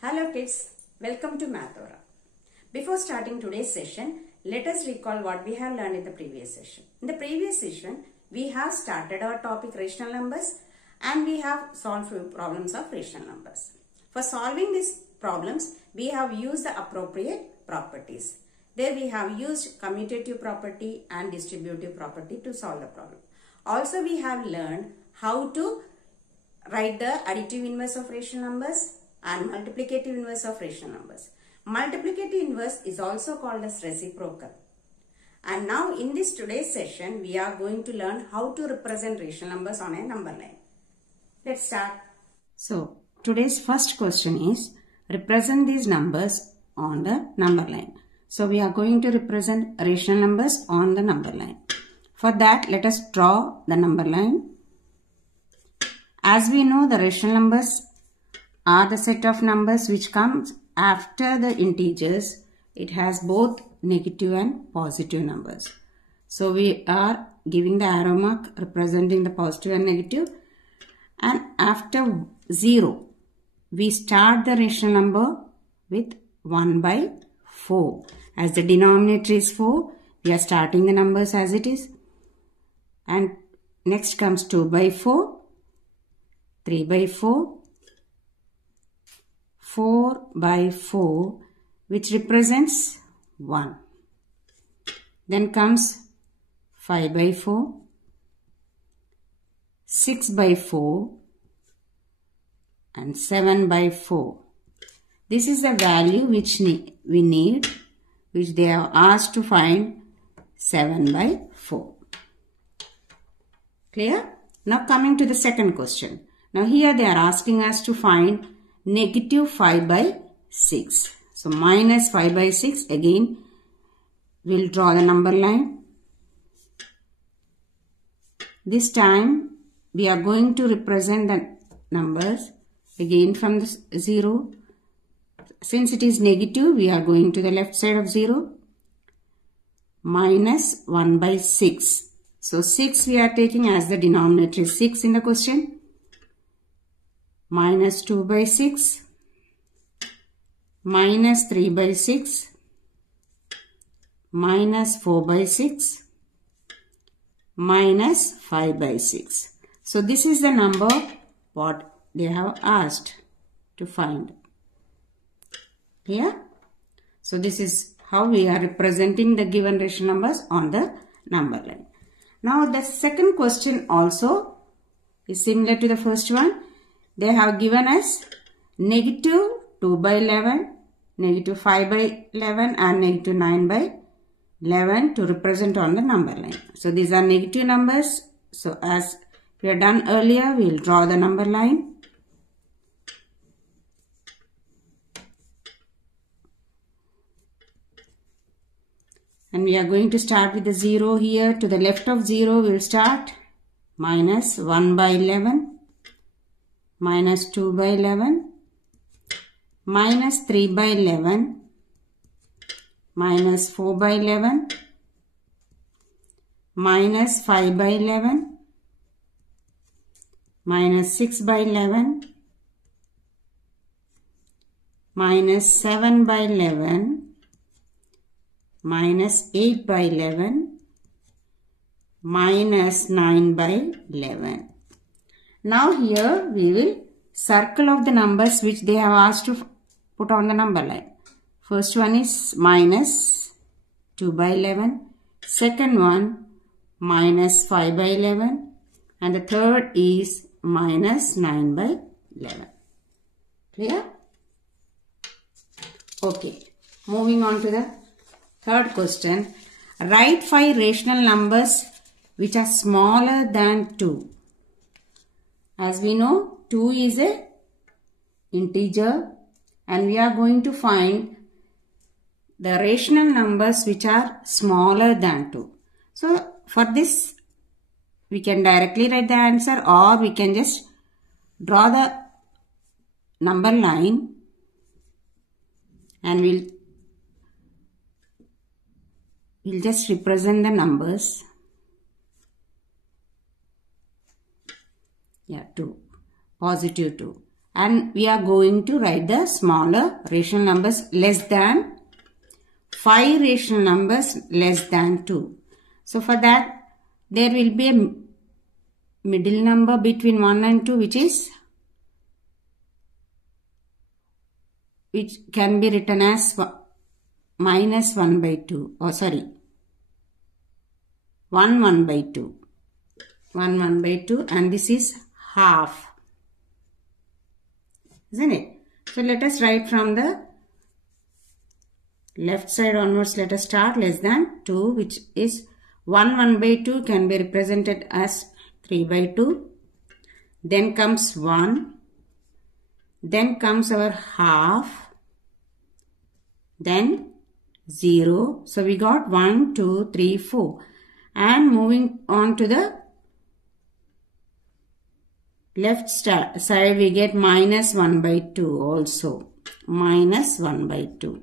Hello kids, welcome to Mathora. Before starting today's session, let us recall what we have learned in the previous session. In the previous session, we have started our topic rational numbers and we have solved few problems of rational numbers. For solving these problems, we have used the appropriate properties. There we have used commutative property and distributive property to solve the problem. Also, we have learned how to write the additive inverse of rational numbers and multiplicative inverse of rational numbers. Multiplicative inverse is also called as reciprocal. And now in this today's session, we are going to learn how to represent rational numbers on a number line. Let's start. So, today's first question is, represent these numbers on the number line. So, we are going to represent rational numbers on the number line. For that, let us draw the number line. As we know, the rational numbers are the set of numbers which comes after the integers. It has both negative and positive numbers. So we are giving the arrow mark representing the positive and negative. And after 0, we start the rational number with 1 by 4. As the denominator is 4, we are starting the numbers as it is. And next comes 2 by 4, 3 by 4, 4 by 4, which represents 1. Then comes 5 by 4, 6 by 4 and 7 by 4. This is the value which we need, which they have asked to find 7 by 4. Clear? Now coming to the second question. Now here they are asking us to find negative 5 by 6. So minus 5 by 6, again we'll draw the number line. This time we are going to represent the numbers again from the 0. Since it is negative, we are going to the left side of 0. Minus 1 by 6. So 6 we are taking as the denominator is 6 in the question. Minus 2 by 6, minus 3 by 6, minus 4 by 6, minus 5 by 6. So this is the number what they have asked to find. Clear? So this is how we are representing the given rational numbers on the number line. Now the second question also is similar to the first one. They have given us negative 2 by 11, negative 5 by 11 and negative 9 by 11 to represent on the number line. So these are negative numbers. So as we have done earlier, we will draw the number line. And we are going to start with the 0 here. To the left of 0, we will start minus 1 by 11. Minus 2 by 11, minus 3 by 11, minus 4 by 11, minus 5 by 11, minus 6 by 11, minus 7 by 11, minus 8 by 11, minus 9 by 11. Now here we will circle of the numbers which they have asked to put on the number line. First one is minus 2 by 11. Second one minus 5 by 11. And the third is minus 9 by 11. Clear? Okay. Moving on to the third question. Write 5 rational numbers which are smaller than 2. As we know, 2 is a integer and we are going to find the rational numbers which are smaller than 2. So, for this, we can directly write the answer or we can just draw the number line and we'll just represent the numbers. Yeah, 2. Positive 2. and we are going to write the smaller rational numbers less than 5 rational numbers less than 2. So for that, there will be a middle number between 1 and 2 which can be written as minus 1 by 2, or sorry, 1 by 2. 1 by 2, and this is half. Isn't it? So let us write from the left side onwards. Let us start less than 2, which is 1 by 2 can be represented as 3 by 2. Then comes 1. Then comes our half. Then 0. So we got 1, 2, 3, 4. And moving on to the left side, we get minus 1 by 2 also. Minus 1 by 2.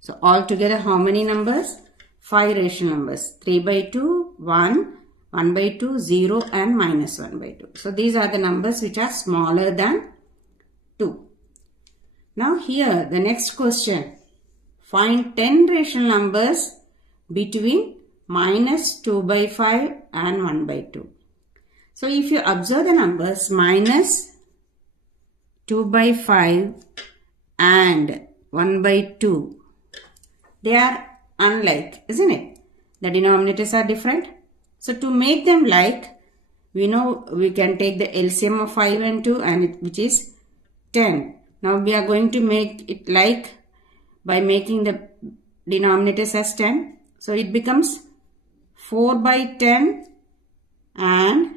So altogether how many numbers? 5 rational numbers. 3 by 2, 1, 1 by 2, 0 and minus 1 by 2. So these are the numbers which are smaller than 2. Now here the next question. Find 10 rational numbers between minus 2 by 5 and 1 by 2. So if you observe the numbers minus 2 by 5 and 1 by 2, they are unlike, isn't it? The denominators are different. So to make them like, we know we can take the LCM of 5 and 2 and which is 10. Now we are going to make it like by making the denominators as 10. So it becomes 4 by 10 and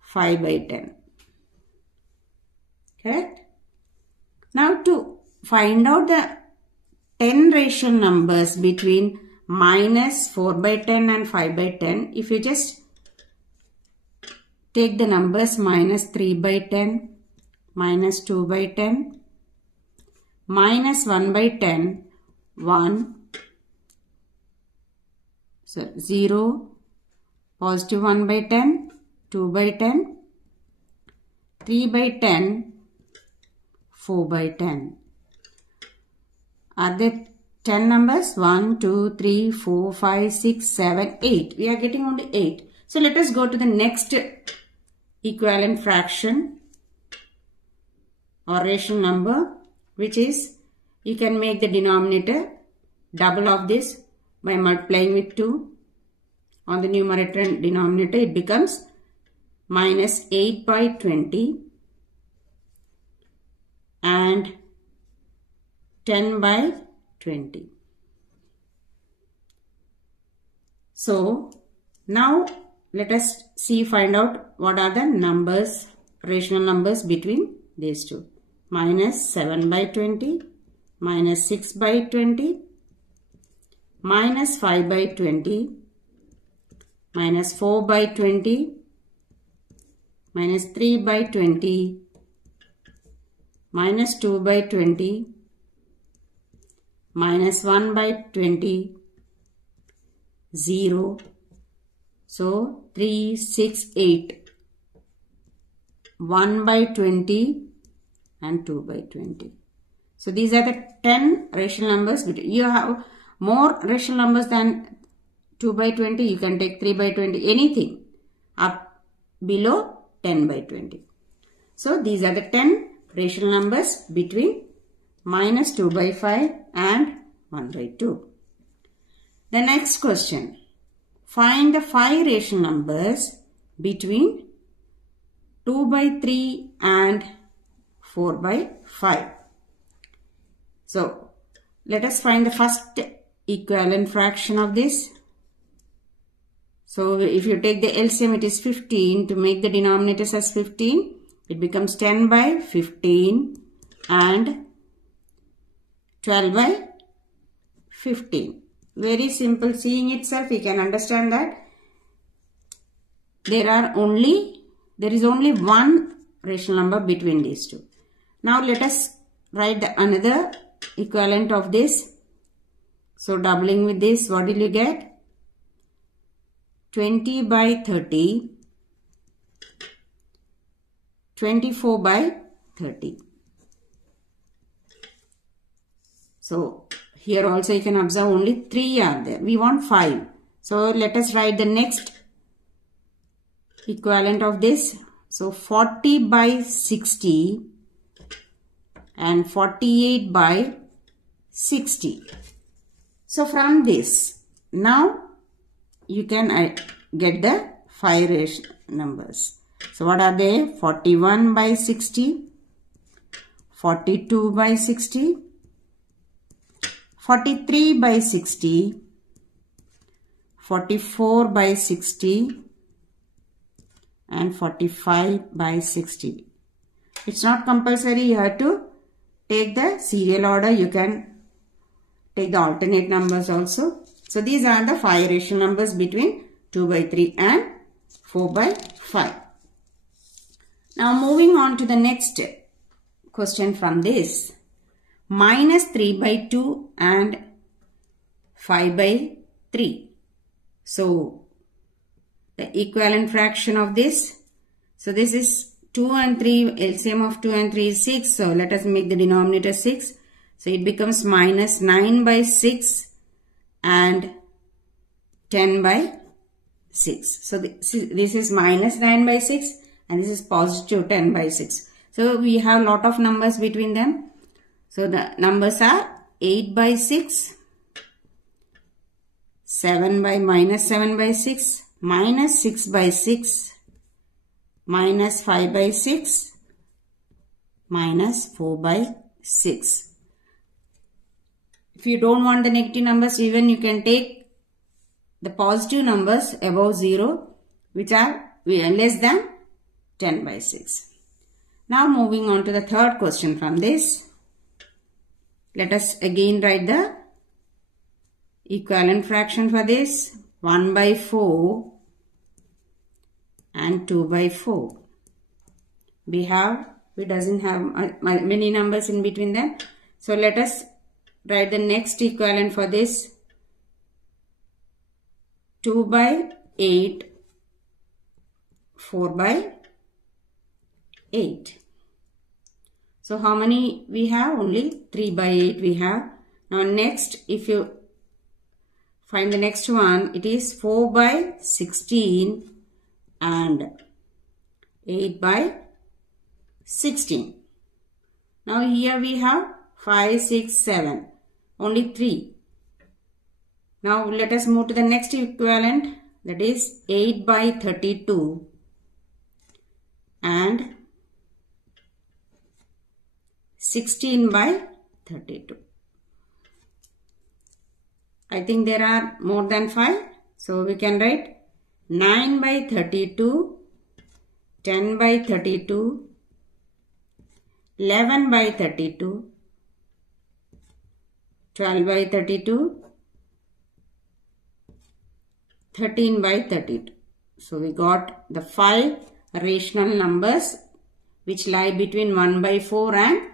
5 by 10. Correct? Now to find out the 10 rational numbers between minus 4 by 10 and 5 by 10, if you just take the numbers minus 3 by 10, minus 2 by 10, minus 1 by 10, 1, so 0, positive 1 by 10, 2 by 10, 3 by 10, 4 by 10. Are there 10 numbers? 1, 2, 3, 4, 5, 6, 7, 8. We are getting only 8. So let us go to the next equivalent fraction or rational number, which is, you can make the denominator double of this by multiplying with 2. On the numerator and denominator, it becomes minus 8 by 20 and 10 by 20. So now let us find out what are the numbers, rational numbers between these two. Minus 7 by 20, minus 6 by 20, minus 5 by 20, minus 4 by 20, minus 3 by 20, minus 2 by 20, minus 1 by 20, 0. So 3, 6, 8. 1 by 20 and 2 by 20. So these are the 10 rational numbers. You have more rational numbers than 2 by 20. You can take 3 by 20, anything up below 10 by 20. So these are the 10 rational numbers between minus 2 by 5 and 1 by 2. The next question. Find the 5 rational numbers between 2 by 3 and 4 by 5. So let us find the first equivalent fraction of this. So if you take the LCM, it is 15. To make the denominators as 15, it becomes 10 by 15 and 12 by 15. Very simple. Seeing itself, we can understand that there is only one rational number between these two. Now let us write the another equivalent of this. So doubling with this, what will you get? 20 by 30, 24 by 30. So here also you can observe only 3 are there. We want 5. So let us write the next equivalent of this. So 40 by 60 and 48 by 60. So from this, now you can get the 5 rational numbers. So what are they? 41 by 60, 42 by 60, 43 by 60, 44 by 60 and 45 by 60. It's not compulsory you have to take the serial order. You can take the alternate numbers also. So these are the 5 rational numbers between 2 by 3 and 4 by 5. Now moving on to the next question from this. Minus 3 by 2 and 5 by 3. So the equivalent fraction of this. So this is 2 and 3. LCM of 2 and 3 is 6. So let us make the denominator 6. So it becomes minus 9 by 6 and 10 by 6. So this is minus 9 by 6 and this is positive 10 by 6. So we have a lot of numbers between them. So the numbers are 8 by 6, 7 by minus 7 by 6, minus 6 by 6, minus 5 by 6, minus 4 by 6. If you don't want the negative numbers, even you can take the positive numbers above 0, which are less than 10 by 6. Now moving on to the third question from this. Let us again write the equivalent fraction for this. 1 by 4 and 2 by 4. We doesn't have many numbers in between them. So let us write the next equivalent for this. 2 by 8, 4 by 8. So how many we have? Only 3 by 8 we have. Now next, if you find the next one, it is 4 by 16 and 8 by 16. Now here we have 5, 6, 7. Only 3. Now let us move to the next equivalent, that is 8 by 32 and 16 by 32. I think there are more than 5. So we can write 9 by 32, 10 by 32, 11 by 32, 12 by 32, 13 by 32. So we got the 5 rational numbers which lie between 1 by 4 and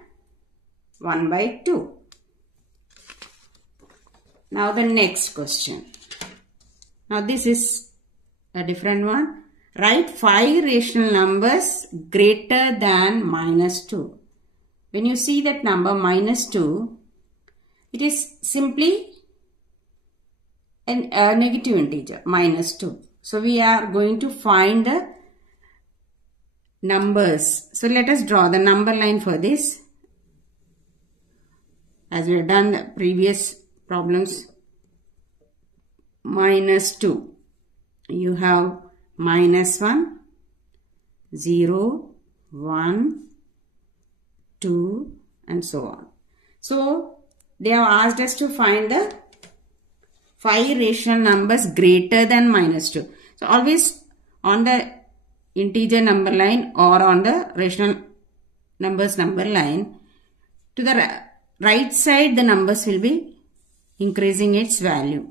1 by 2. Now the next question. Now this is a different one. Write 5 rational numbers greater than minus 2. When you see that number minus 2, it is simply a negative integer, minus 2. So we are going to find the numbers. So let us draw the number line for this. As we have done the previous problems. Minus 2. You have minus 1, 0, 1, 2 and so on. So they have asked us to find the 5 rational numbers greater than minus 2. So always on the integer number line or on the rational numbers number line, to the right side the numbers will be increasing its value.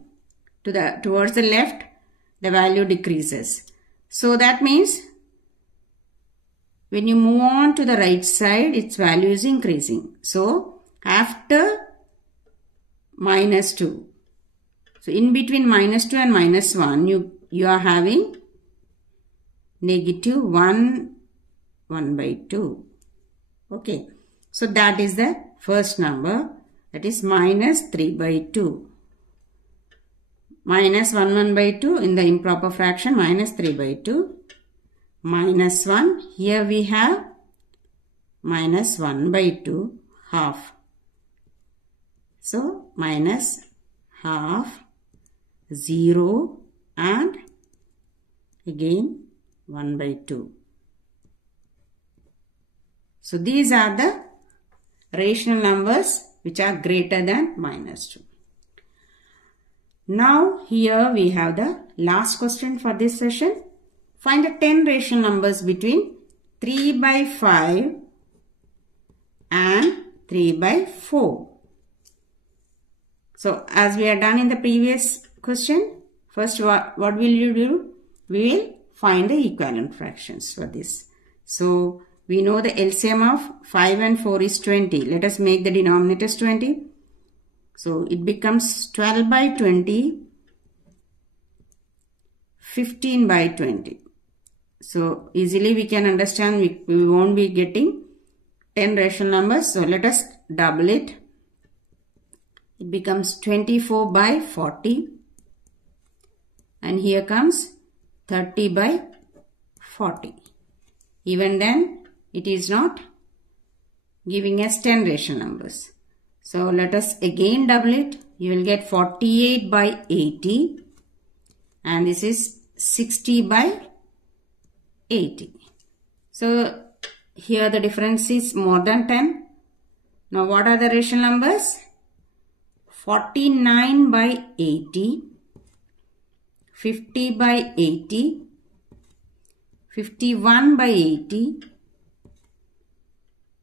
Towards the left the value decreases. So that means when you move on to the right side its value is increasing. So after minus 2, so in between minus 2 and minus 1 you are having negative 1 by 2. Okay. So that is the first number, that is minus 3 by 2. Minus 1 by 2 in the improper fraction, minus 3 by 2. Minus 1. Here we have minus 1 by 2, half. So minus half, 0 and again 1 by 2. So these are the rational numbers which are greater than minus 2. Now here we have the last question for this session. Find the 10 rational numbers between 3 by 5 and 3 by 4. So as we are done in the previous question, first what will you do? We will find the equivalent fractions for this. So we know the LCM of 5 and 4 is 20. Let us make the denominators 20. So it becomes 12 by 20, 15 by 20. So easily we can understand we won't be getting 10 rational numbers. So let us double it. It becomes 24 by 40. And here comes 30 by 40. Even then it is not giving us 10 rational numbers. So let us again double it. You will get 48 by 80. And this is 60 by 80. So here the difference is more than 10. Now what are the rational numbers? 49 by 80. 50 by 80. 51 by 80.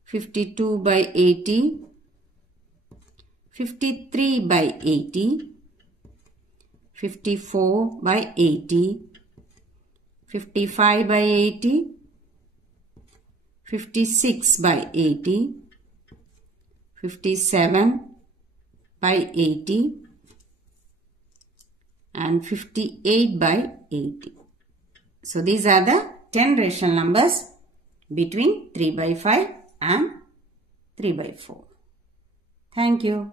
52 by 80. 53 by 80, 54 by 80, 55 by 80, 56 by 80, 57 by 80 and 58 by 80. So these are the 10 rational numbers between 3 by 5 and 3 by 4. Thank you.